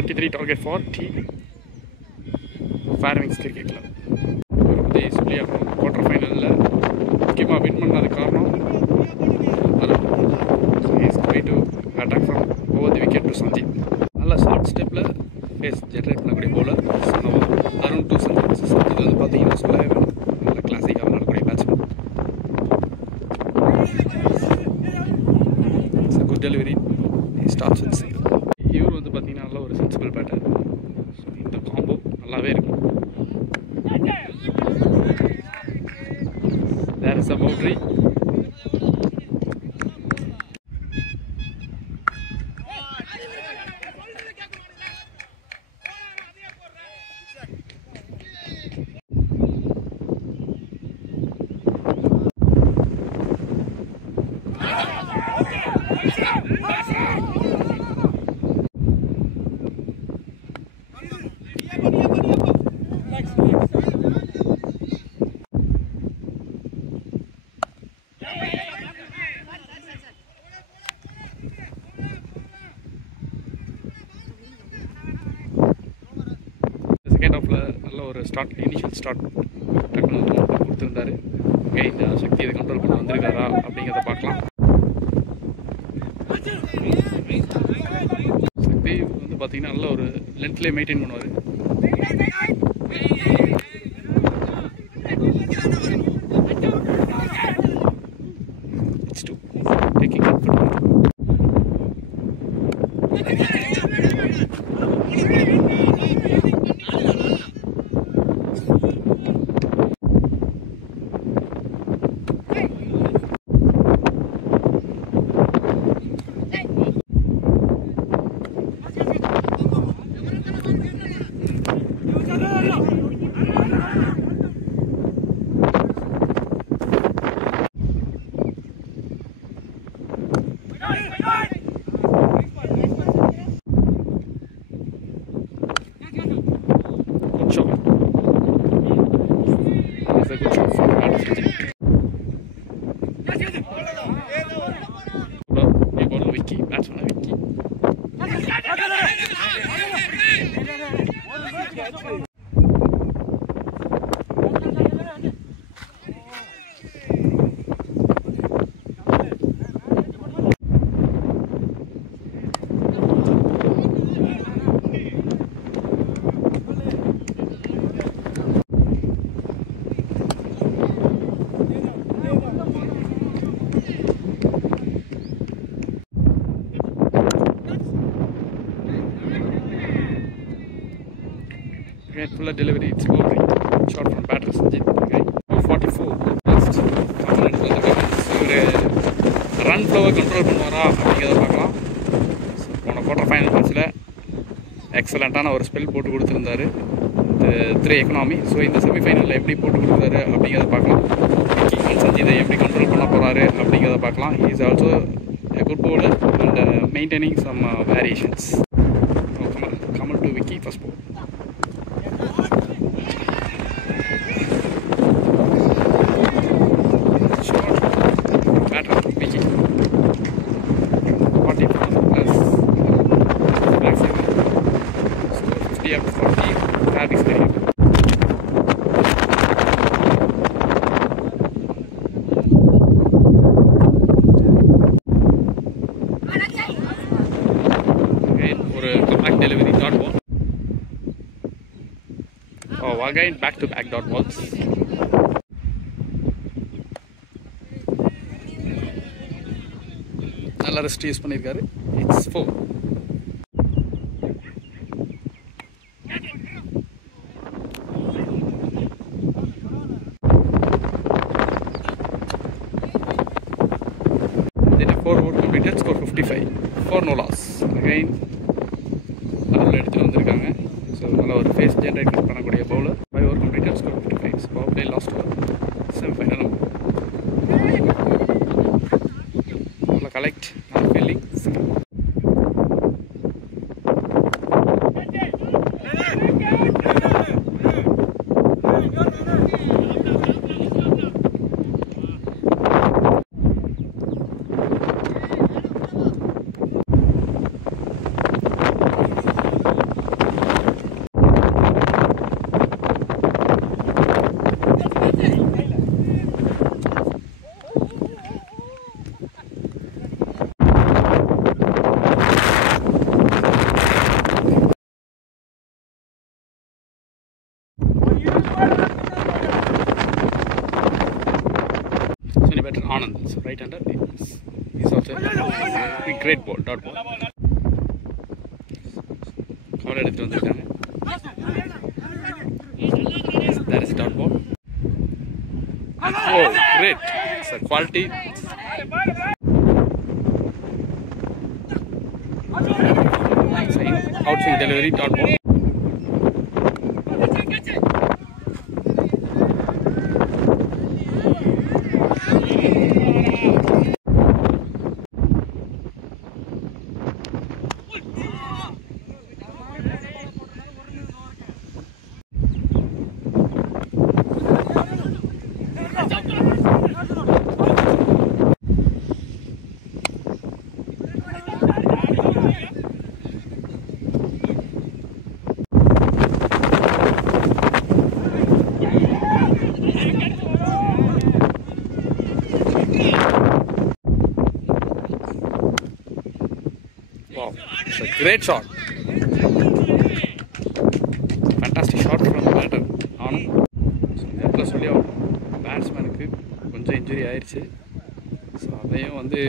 23 target for T Fairwings Cricket Club. இதை சொல்லி quarter ஃபைனலில் முக்கியமாக வின் பண்ணது காரணம் is try to attack from over the wicket to Sanjeet. நல்ல ஷார்ட் ஸ்டெப்பில் ஃபேஸ் ஜென்ரேட் பண்ணக்கூடிய பவுலர் அரௌண்ட் 2 சென்டென்சஸ். இது வந்து பார்த்தீங்கன்னா சொல்லவே வேணும், நல்ல கிளாசிக்காக விளாடக்கூடிய batsman. It's good delivery, starts with single. இவர் வந்து பார்த்தீங்கன்னா நல்ல ஒரு சென்சிபிள் பேட்டர். ஸோ இந்த காம்போ நல்லாவே இருக்கும். There is a boundary. Second ஹாஃபில் நல்ல ஒரு இனிஷியல் ஸ்டார்ட் டக்குனு கொடுத்துருந்தாரு. இந்த சக்தி இதை கண்ட்ரோல் பண்ண வந்திருக்காரா அப்படிங்கிறத பார்க்கலாம். சக்தி வந்து பார்த்தீங்கன்னா நல்ல ஒரு லென்த்லேயே மெயின்டைன் பண்ணுவார். Taking Vicky, batsman Vicky. Again, full delivery, it's a boundary. Shot from batter Sanjit. Okay, 244. Next, confidence on the comments. இவர் ரன் ஃப்ளோவை கண்ட்ரோல் பண்ணுவாரா அப்படிங்கிறத பார்க்கலாம். போன குவார்டர் ஃபைனல் மேட்ச்சில் எக்ஸலண்ட்டான ஒரு ஸ்பெல் போட்டு கொடுத்துருந்தாரு 3 எக்கனாமி. ஸோ இந்த செமிஃபைனலில் எப்படி போட்டு கொடுக்குறாரு அப்படிங்கிறத பார்க்கலாம். சஞ்சீதை எப்படி கண்ட்ரோல் பண்ண போகிறாரு அப்படிங்கிறத பார்க்கலாம். He is also a good bowler and maintaining some variations. Come to Vicky first ball. Delivery dot ball. Oh, again back to back dot balls. நல்ல ரெஸ்ட் யூஸ் பண்ணியிருக்காரு. It's 4. Then 4 over completed, score 55. 4 no loss. Again எடுத்து வந்திருக்காங்க. So நல்ல ஒரு face generate பண்ணக்கூடிய bowler. 5 over completed, score 55. Power play last over semi-final. நல்ல collect, நல்ல fielding. Sunny batter Anand, so right-hander. He's also a great ball, dot ball. Cover எடுத்துட்டு வந்திருக்காங்க. That is a dot ball. Oh, great! It's a quality. Outswing delivery, dot ball. Wow, it's a great shot. Fantastic shot from the batter. Anand. So நேரத்தில் சொல்லி பேட்ஸ்மேனுக்கு கொஞ்சம் injury ஆயிடுச்சு. So அதையும் வந்து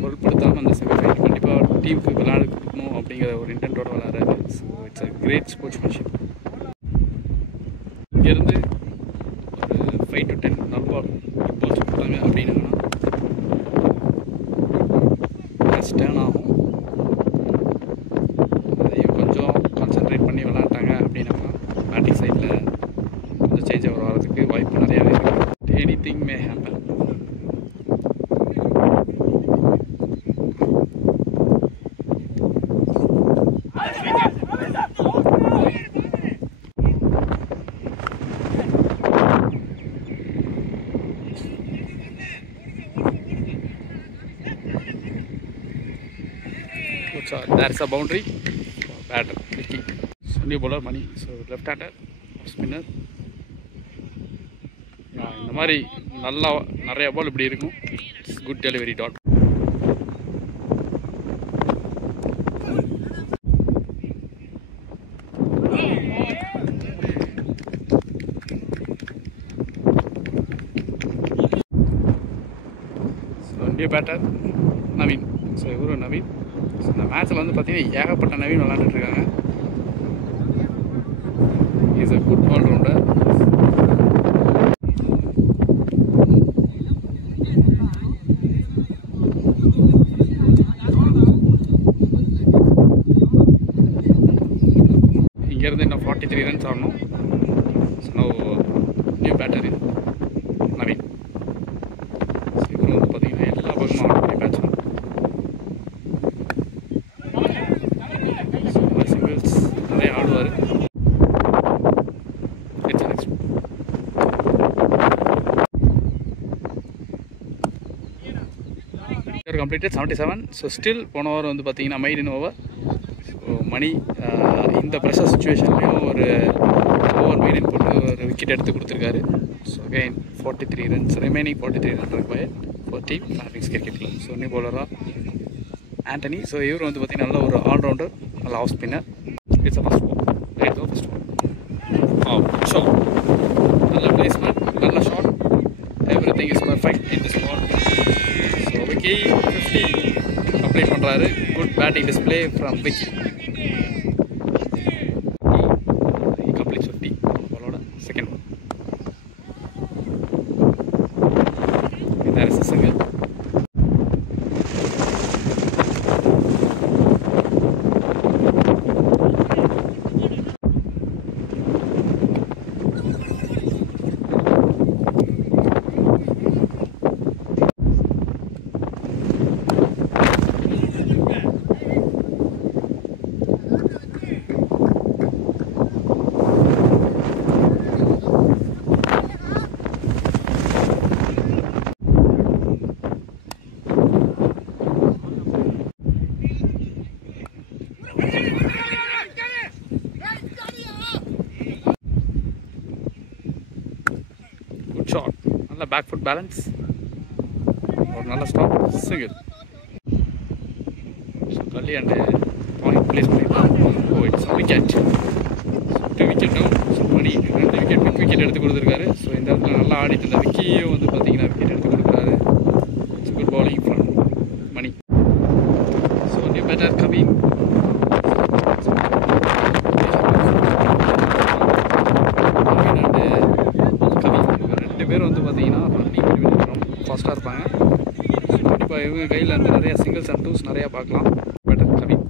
பொருட்படுத்தாமல் அந்த செமிஃபைனல் கண்டிப்பாக டீமுக்கு விளையாட கொடுக்கணும் அப்படிங்கிற ஒரு இன்டென்ட்டோடு விளையாடுறாரு. So it's a great sportsmanship. இங்கேருந்து ஒரு 5 to 10 நல்ல பால் பால்ஸ் கொடுத்தாங்க அப்படின்னாங்கன்னா டேர்ன் ஆகும். அதையும் கொஞ்சம் கான்சன்ட்ரேட் பண்ணி விளையாட்டாங்க அப்படின்னாங்கன்னா பேட்டிங் சைடில் கொஞ்சம் சேஞ்ச் ஓவர் வரதுக்கு வாய்ப்பு நிறையாவே இருக்குது. Anything may happen. So that's a boundary. Batter Vicky. So new bowler Mani. So left-hander spinner. இந்த மாதிரி நல்லா நிறைய பால் இப்படி இருக்கும். Good delivery dot. So new batter Naveen. So இவரும் நவீன். ஸோ இந்த மேட்ச்சில் வந்து பார்த்தீங்கன்னா ஏகப்பட்ட நவீன் விளாண்டுட்ருக்காங்க. Is a good allrounder. இங்கேருந்து இன்னும் 43 ரன்ஸ் ஆடணும். ஸோ நியூ பேட்டர் இது நவீன். ஸோ இவரும் வந்து பார்த்தீங்கன்னா எல்லா பக்கமும் ஆடக்கூடிய பேட்ஸ்மேன். சிங்கிள்ஸ் நிறைய ஆடுவார். கம்ப்ளீட்டட் 77. ஸோ ஸ்டில் போன ஓவர் வந்து பார்த்தீங்கன்னா மைடின் ஓவர். ஸோ மணி இந்த ப்ரெஷர் சுச்சுவேஷன்லேயும் ஒரு ஓவர் மைடின் போட்டு ஒரு விக்கெட் எடுத்து கொடுத்துருக்காரு. So again 43 runs remaining 43 run required for team Mavericks cricket club. So new பவுலராக ஆண்டனி. ஸோ இவர் வந்து பார்த்தீங்கன்னா நல்ல ஒரு ஆல்ரவுண்டர், நல்ல off spinner. It's a first ball. Right தான் ஃபர்ஸ்ட் பால். ஷோ நல்ல பிளேஸ்மெண்ட், நல்ல shot. Everything is perfect in this ball. So Vicky 50 complete பண்ணுறாரு. Good batting display from Vicky. Complete 50 பாலோட second ball. That is a single. Shot, நல்ல back foot balance, ஒரு நல்ல stop, single. So gully and point place பண்ணிக்கலாம். Oh it's wicket. 2 wicket. So Mani wicket எடுத்து கொடுத்துருக்காரு. So இந்த இடத்துல நல்லா ஆடிட்டு இருந்த விக்கியும் வந்து பார்த்தீங்கன்னா விக்கெட் எடுத்து கொடுக்குறாரு. It's good bowling from Mani. So new batter coming. ரெண்டு பேரும் வந்து பார்த்தீங்கன்னா ரன்னிங் ஃபாஸ்ட்டாக இருப்பாங்க. கண்டிப்பாக இவங்க கையில் வந்து நிறையா சிங்கிள்ஸ் அண்ட் டூஸ் நிறையா பார்க்கலாம். Batter coming.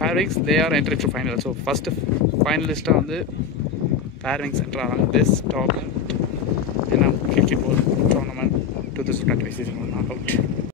Fairwings, they are entering to final. So first finalist on the Fairwings enter on this tournament. And I'm kicking.